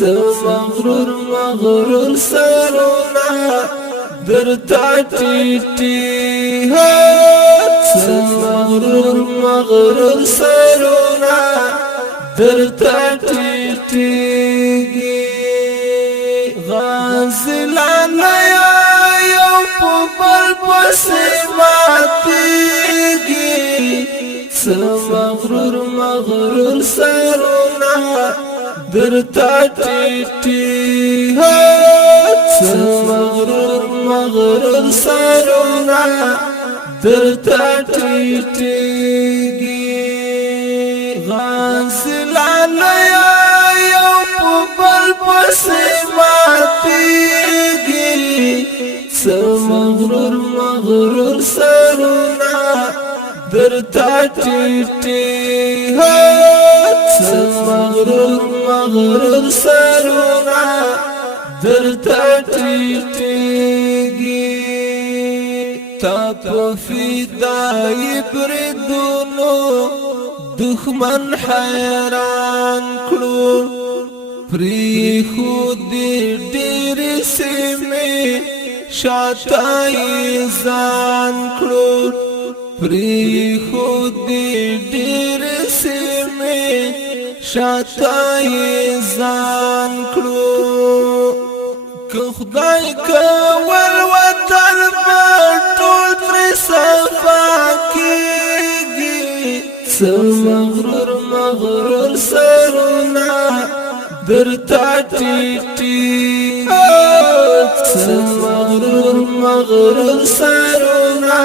مغرور مغرور سرونا درتا ټیټي مغرور مغرور سرونا درتا ټیټي غازلان یو په بل پسې ماتېږي مغرور مغرور سرونا درتا ټیټي مغرور مغرور سرونا درتا ټیټي غازلان یو په بل پسې ماتېږي مغرور مغرور سرونا درتا ټیټي مغرور مغرور سرونا درتا ټیټيږي تا په فدای بردونو دښمن حیران کړو پری خود ډېر سیمه شاتای ځان کړو پری خود ډېر سیمه شاتای ځان کړو که خدای کول وطن په ټول پر صفا کېږي مغرور مغرور سرونا درتا ټیټي مغرور مغرور سرونا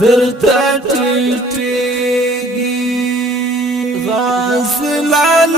درتا ټیټي غازلان